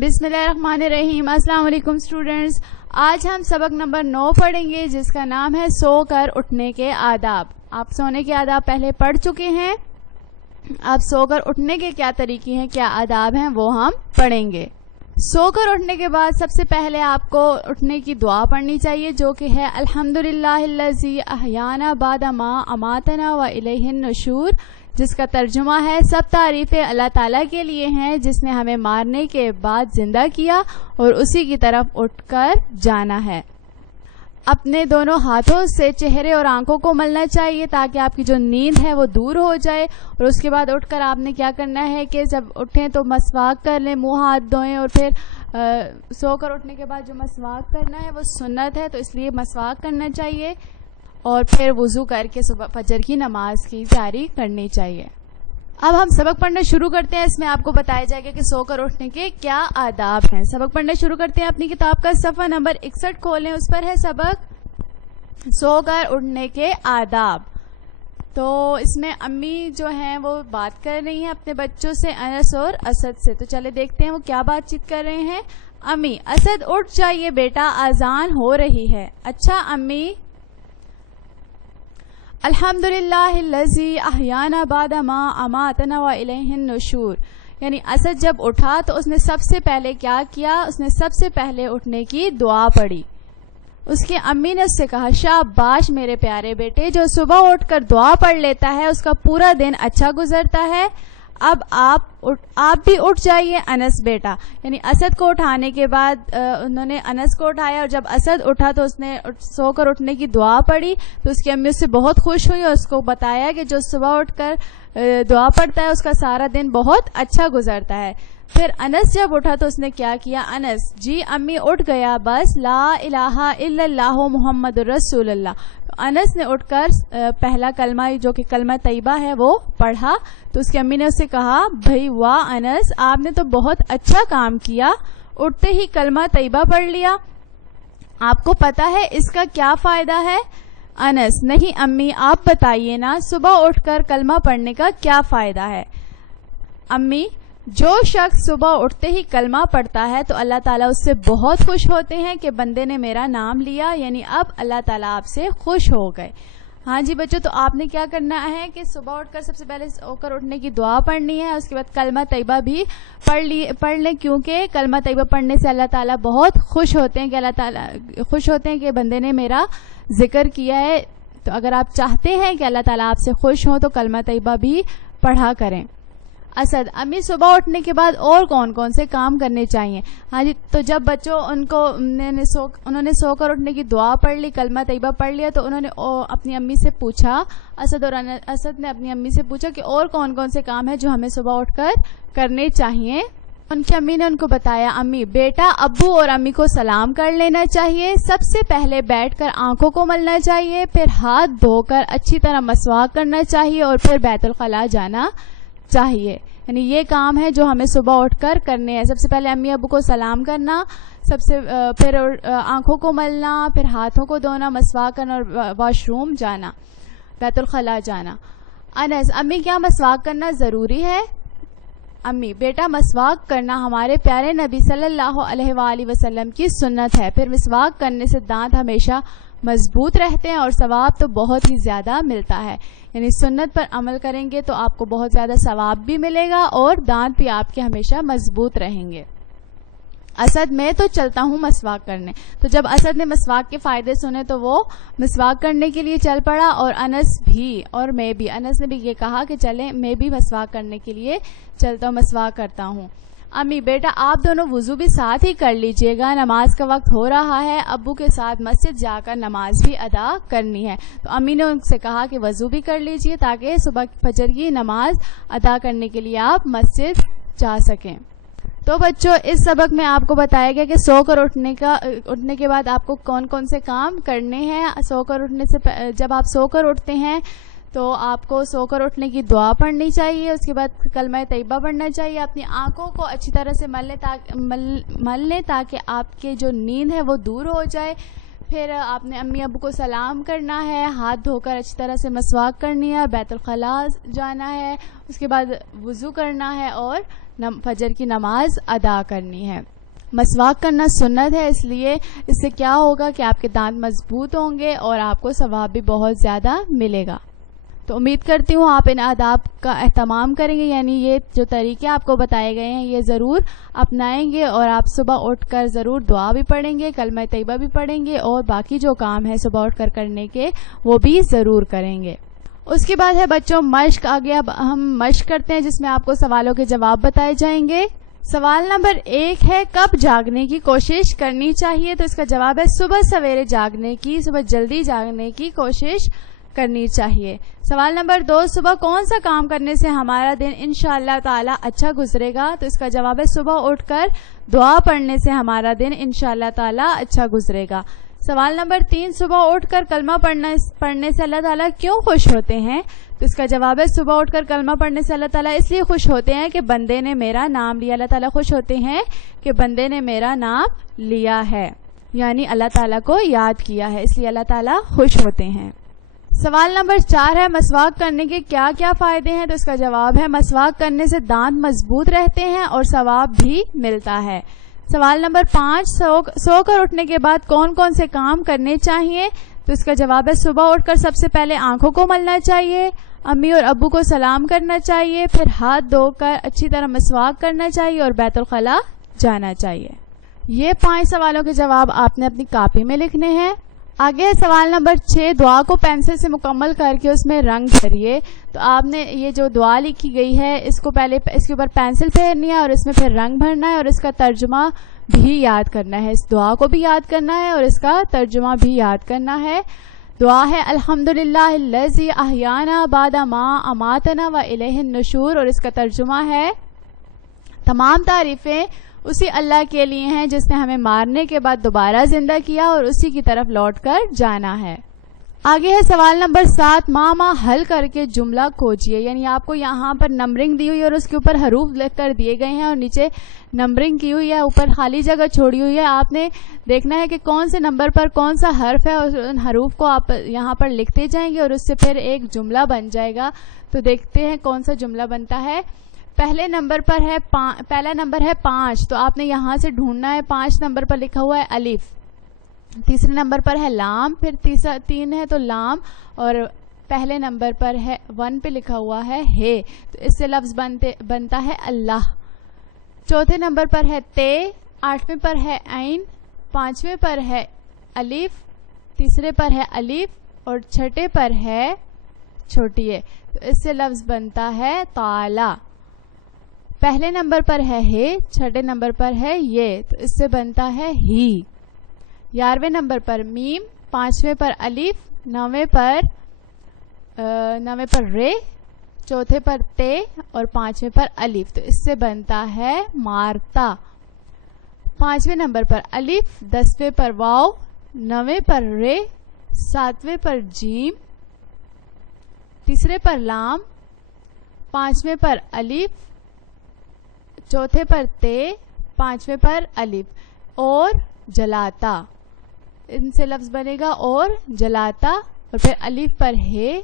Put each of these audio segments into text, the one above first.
بسم اللہ الرحمن الرحیم. السلام علیکم اسٹوڈینٹس. آج ہم سبق نمبر 9 پڑھیں گے جس کا نام ہے سو کر اٹھنے کے آداب. آپ سونے کے آداب پہلے پڑھ چکے ہیں. اب سو کر اٹھنے کے کیا طریقے ہیں, کیا آداب ہیں, وہ ہم پڑھیں گے. سو کر اٹھنے کے بعد سب سے پہلے آپ کو اٹھنے کی دعا پڑھنی چاہیے جو کہ ہے الحمدللہ الذی احیانا بعد ما اماتنا والیہ النشور, جس کا ترجمہ ہے سب تعریفیں اللہ تعالیٰ کے لیے ہیں جس نے ہمیں مارنے کے بعد زندہ کیا اور اسی کی طرف اٹھ کر جانا ہے. اپنے دونوں ہاتھوں سے چہرے اور آنکھوں کو ملنا چاہیے تاکہ آپ کی جو نیند ہے وہ دور ہو جائے. اور اس کے بعد اٹھ کر آپ نے کیا کرنا ہے کہ جب اٹھیں تو مسواک کر لیں, منہ ہاتھ دھوئیں, اور پھر سو کر اٹھنے کے بعد جو مسواک کرنا ہے وہ سنت ہے تو اس لیے مسواک کرنا چاہیے, اور پھر وضو کر کے صبح فجر کی نماز کی تیاری کرنی چاہیے. اب ہم سبق پڑھنا شروع کرتے ہیں. اس میں آپ کو بتایا جائے گا کہ سو کر اٹھنے کے کیا آداب ہیں. سبق پڑھنا شروع کرتے ہیں. اپنی کتاب کا صفحہ نمبر 61 کھولیں, اس پر ہے سبق سو کر اٹھنے کے آداب. تو اس میں امی جو ہیں وہ بات کر رہی ہیں اپنے بچوں سے, انس اور اسد سے. تو چلے دیکھتے ہیں وہ کیا بات چیت کر رہے ہیں. امی: اسد اٹھ جائیے بیٹا, اذان ہو رہی ہے. اچھا امی. الحمدللہ الذی احیانا بعد ما اماتنا والیہ النشور, یعنی اسد جب اٹھا تو اس نے سب سے پہلے کیا کیا, اس نے سب سے پہلے اٹھنے کی دعا پڑھی. اس کی امی نے اس سے کہا شاباش میرے پیارے بیٹے, جو صبح اٹھ کر دعا پڑھ لیتا ہے اس کا پورا دن اچھا گزرتا ہے. اب آپ بھی اٹھ جائیے انس بیٹا. یعنی اسد کو اٹھانے کے بعد انہوں نے انس کو اٹھایا, اور جب اسد اٹھا تو اس نے سو کر اٹھنے کی دعا پڑھی. تو اس کی امی اس سے بہت خوش ہوئی اور اس کو بتایا کہ جو صبح اٹھ کر دعا پڑھتا ہے اس کا سارا دن بہت اچھا گزرتا ہے. پھر انس جب اٹھا تو اس نے کیا کیا. انس: جی امی اٹھ گیا, بس لا الہ الا اللہ محمد رسول اللہ. انس نے اٹھ کر پہلا کلمہ جو کہ کلمہ طیبہ ہے وہ پڑھا. تو اس کی امی نے اس سے کہا بھائی واہ انس, آپ نے تو بہت اچھا کام کیا, اٹھتے ہی کلمہ طیبہ پڑھ لیا. آپ کو پتا ہے اس کا کیا فائدہ ہے؟ انس: نہیں امی آپ بتائیے نا, صبح اٹھ کر کلمہ پڑھنے کا کیا فائدہ ہے؟ امی: جو شخص صبح اٹھتے ہی کلمہ پڑھتا ہے تو اللہ تعالیٰ اس سے بہت خوش ہوتے ہیں کہ بندے نے میرا نام لیا, یعنی اب اللہ تعالیٰ آپ سے خوش ہو گئے. ہاں جی بچوں, تو آپ نے کیا کرنا ہے کہ صبح اٹھ کر سب سے پہلے سو کر اٹھنے کی دعا پڑھنی ہے, اس کے بعد کلمہ طیبہ بھی پڑھ لیں, کیونکہ کلمہ طیبہ پڑھنے سے اللہ تعالیٰ بہت خوش ہوتے ہیں کہ اللہ تعالیٰ خوش ہوتے ہیں کہ بندے نے میرا ذکر کیا ہے. تو اگر آپ چاہتے ہیں کہ اللہ تعالیٰ آپ سے خوش ہوں تو کلمہ طیبہ بھی پڑھا کریں. اسد: امی صبح اٹھنے کے بعد اور کون کون سے کام کرنے چاہیے؟ ہاں جی, تو جب بچوں انہوں نے سو کر اٹھنے کی دعا پڑھ لی, کلمہ طیبہ پڑھ لیا, تو انہوں نے اپنی امی سے پوچھا, اسد نے اپنی امی سے پوچھا کہ اور کون کون سے کام ہیں جو ہمیں صبح اٹھ کر کرنے چاہیے. ان کی امی نے ان کو بتایا امی بیٹا ابو اور امی کو سلام کر لینا چاہیے, سب سے پہلے بیٹھ کر آنکھوں کو ملنا چاہیے, پھر ہاتھ دھو کر اچھی طرح مسواک کرنا چاہیے, اور پھر بیت الخلاء جانا چاہیے. یعنی یہ کام ہے جو ہمیں صبح اٹھ کر کرنے ہیں. سب سے پہلے امی ابو کو سلام کرنا, پھر آنکھوں کو ملنا, پھر ہاتھوں کو دھونا, مسواک کرنا, اور واش روم جانا, بیت الخلاء جانا. انس: امی کیا مسواک کرنا ضروری ہے؟ امی: بیٹا مسواک کرنا ہمارے پیارے نبی صلی اللہ علیہ وآلہ وسلم کی سنت ہے. پھر مسواک کرنے سے دانت ہمیشہ مضبوط رہتے ہیں اور ثواب تو بہت ہی زیادہ ملتا ہے. یعنی سنت پر عمل کریں گے تو آپ کو بہت زیادہ ثواب بھی ملے گا اور دانت بھی آپ کے ہمیشہ مضبوط رہیں گے. اسد: میں تو چلتا ہوں مسواک کرنے. تو جب اسد نے مسواک کے فائدے سنے تو وہ مسواک کرنے کے لیے چل پڑا, اور انس بھی, اور میں بھی. انس نے بھی یہ کہا کہ چلیں میں بھی مسواک کرنے کے لیے چلتا ہوں, مسواک کرتا ہوں. امی: بیٹا آپ دونوں وضو بھی ساتھ ہی کر لیجئے گا, نماز کا وقت ہو رہا ہے, ابو کے ساتھ مسجد جا کر نماز بھی ادا کرنی ہے. تو امی نے ان سے کہا کہ وضو بھی کر لیجئے تاکہ صبح فجر کی نماز ادا کرنے کے لیے آپ مسجد جا سکیں. تو بچوں اس سبق میں آپ کو بتایا گیا کہ سو کر اٹھنے کے بعد آپ کو کون کون سے کام کرنے ہیں. سو کر اٹھنے سے جب آپ سو کر اٹھتے ہیں تو آپ کو سو کر اٹھنے کی دعا پڑھنی چاہیے, اس کے بعد کلمہ طیبہ پڑھنا چاہیے, اپنی آنکھوں کو اچھی طرح سے مل لیں تاکہ آپ کے جو نیند ہے وہ دور ہو جائے. پھر آپ نے امی ابو کو سلام کرنا ہے, ہاتھ دھو کر اچھی طرح سے مسواک کرنی ہے, بیت الخلاء جانا ہے, اس کے بعد وضو کرنا ہے اور فجر کی نماز ادا کرنی ہے. مسواک کرنا سنت ہے، اس لیے اس سے کیا ہوگا کہ آپ کے دانت مضبوط ہوں گے اور آپ کو ثواب بھی بہت زیادہ ملے گا. تو امید کرتی ہوں آپ ان آداب کا اہتمام کریں گے، یعنی یہ جو طریقے آپ کو بتائے گئے ہیں یہ ضرور اپنائیں گے، اور آپ صبح اٹھ کر ضرور دعا بھی پڑھیں گے، کلمہ طیبہ بھی پڑھیں گے، اور باقی جو کام ہے صبح اٹھ کر کرنے کے وہ بھی ضرور کریں گے. اس کے بعد ہے بچوں مشق. آگے اب ہم مشق کرتے ہیں جس میں آپ کو سوالوں کے جواب بتائے جائیں گے. سوال نمبر 1 ہے کب جاگنے کی کوشش کرنی چاہیے؟ تو اس کا جواب ہے صبح سویرے جاگنے کی، صبح جلدی جاگنے کی کوشش کرنی چاہیے. سوال نمبر 2 صبح کون سا کام کرنے سے ہمارا دن انشاءاللہ تعالی اچھا گزرے گا؟ تو اس کا جواب ہے صبح اٹھ کر دعا پڑھنے سے ہمارا دن انشاءاللہ تعالی اچھا گزرے گا. سوال نمبر 3 صبح اٹھ کر کلمہ پڑھنے سے اللہ تعالیٰ کیوں خوش ہوتے ہیں؟ تو اس کا جواب ہے صبح اٹھ کر کلمہ پڑھنے سے اللہ تعالیٰ اس لیے خوش ہوتے ہیں کہ بندے نے میرا نام لیا. اللہ تعالیٰ خوش ہوتے ہیں کہ بندے نے میرا نام لیا ہے، یعنی اللہ تعالیٰ کو یاد کیا ہے، اس لیے اللہ تعالیٰ خوش ہوتے ہیں. سوال نمبر 4 ہے مسواک کرنے کے کیا کیا فائدے ہیں؟ تو اس کا جواب ہے مسواک کرنے سے دانت مضبوط رہتے ہیں اور ثواب بھی ملتا ہے. سوال نمبر 5 سو کر اٹھنے کے بعد کون کون سے کام کرنے چاہیے؟ تو اس کا جواب ہے صبح اٹھ کر سب سے پہلے آنکھوں کو ملنا چاہیے، امی اور ابو کو سلام کرنا چاہیے، پھر ہاتھ دھو کر اچھی طرح مسواک کرنا چاہیے اور بیت الخلاء جانا چاہیے. یہ 5 سوالوں کے جواب آپ نے اپنی کاپی میں لکھنے ہیں. آگے سوال نمبر 6 دعا کو پینسل سے مکمل کر کے اس میں رنگ بھریے. تو آپ نے یہ جو دعا لکھی گئی ہے اس کو پہلے اس کے اوپر پینسل پھیرنی ہے اور اس میں پھر رنگ بھرنا ہے اور اس کا ترجمہ بھی یاد کرنا ہے. اس دعا کو بھی یاد کرنا ہے اور اس کا ترجمہ بھی یاد کرنا ہے. دعا ہے الحمدللہ الذی احیانا بعد ما اماتنا و الیہ النشور، اور اس کا ترجمہ ہے تمام تعریفیں اسی اللہ کے لیے ہیں جس نے ہمیں مارنے کے بعد دوبارہ زندہ کیا اور اسی کی طرف لوٹ کر جانا ہے. آگے ہے سوال نمبر 7 ماں حل کر کے جملہ کھوجیے. یعنی آپ کو یہاں پر نمبرنگ دی ہوئی ہے اور اس کے اوپر حروف لکھ کر دیے گئے ہیں اور نیچے نمبرنگ کی ہوئی ہے، اوپر خالی جگہ چھوڑی ہوئی ہے. آپ نے دیکھنا ہے کہ کون سے نمبر پر کون سا حرف ہے اور ان حروف کو آپ یہاں پر لکھتے جائیں گے اور اس سے پھر ایک جملہ بن جائے گا. تو دیکھتے ہیں کون سا جملہ بنتا ہے. پہلا نمبر ہے 5، تو آپ نے یہاں سے ڈھونڈنا ہے. 5 نمبر پر لکھا ہوا ہے الف. تیسرے نمبر پر ہے لام، پھر 3 ہے تو لام، اور پہلے نمبر پر ہے 1 پہ لکھا ہوا ہے ہے، تو اس سے لفظ بنتا ہے اللہ. چوتھے نمبر پر ہے تے، 8ویں پر ہے عین، 5ویں پر ہے الف، تیسرے پر ہے الف اور چھٹے پر ہے چھوٹی ہے، تو اس سے لفظ بنتا ہے تالا. پہلے نمبر پر ہے چھٹے نمبر پر ہے یہ، تو اس سے بنتا ہے ہی. 11ویں نمبر پر میم، 5ویں پر الف، 9ویں پر رے، چوتھے پر تے اور 5ویں پر الف، تو اس سے بنتا ہے مارتا. 5ویں نمبر پر الف، 10ویں پر واو، 9ویں پر رے، 7ویں پر جیم، تیسرے پر لام، 5ویں پر الف، چوتھے پر تے، 5ویں پر الف اور جلاتا. ان سے لفظ بنے گا اور جلاتا، اور پھر الف پر ہے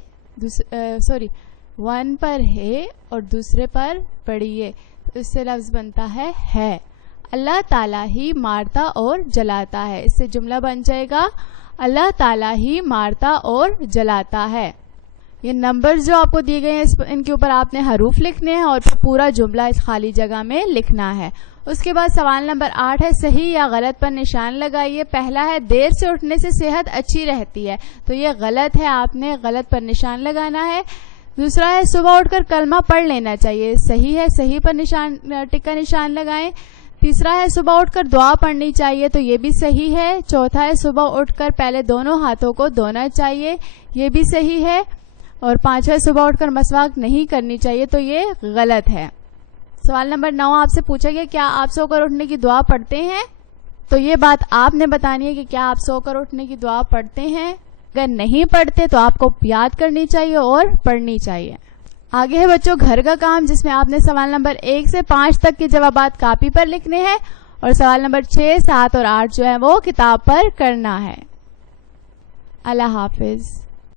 1 پر ہے اور دوسرے پر بڑی ہے، تو اس سے لفظ بنتا ہے. اللہ تعالیٰ ہی مارتا اور جلاتا ہے. اس سے جملہ بن جائے گا اللہ تعالیٰ ہی مارتا اور جلاتا ہے. یہ نمبر جو آپ کو دیے گئے ہیں ان کے اوپر آپ نے حروف لکھنے ہیں اور پورا جملہ اس خالی جگہ میں لکھنا ہے. اس کے بعد سوال نمبر 8 ہے صحیح یا غلط پر نشان لگائیے. پہلا ہے دیر سے اٹھنے سے صحت اچھی رہتی ہے، تو یہ غلط ہے، آپ نے غلط پر نشان لگانا ہے. دوسرا ہے صبح اٹھ کر کلمہ پڑھ لینا چاہیے، صحیح ہے، صحیح پر ٹک کا نشان لگائیں. تیسرا ہے صبح اٹھ کر دعا پڑھنی چاہیے، تو یہ بھی صحیح ہے. چوتھا ہے صبح اٹھ کر پہلے دونوں ہاتھوں کو دھونا چاہیے، یہ بھی صحیح ہے. اور 5واں صبح اٹھ کر مسواک نہیں کرنی چاہیے، تو یہ غلط ہے. سوال نمبر 9 آپ سے پوچھا گیا کیا آپ سو کر اٹھنے کی دعا پڑھتے ہیں؟ تو یہ بات آپ نے بتانی ہے کہ کیا آپ سو کر اٹھنے کی دعا پڑھتے ہیں. اگر نہیں پڑھتے تو آپ کو یاد کرنی چاہیے اور پڑھنی چاہیے. آگے ہے بچوں گھر کا کام، جس میں آپ نے سوال نمبر 1 سے 5 تک کے جوابات کاپی پر لکھنے ہیں اور سوال نمبر 6، 7 اور 8 جو ہے وہ کتاب پر کرنا ہے. اللہ حافظ.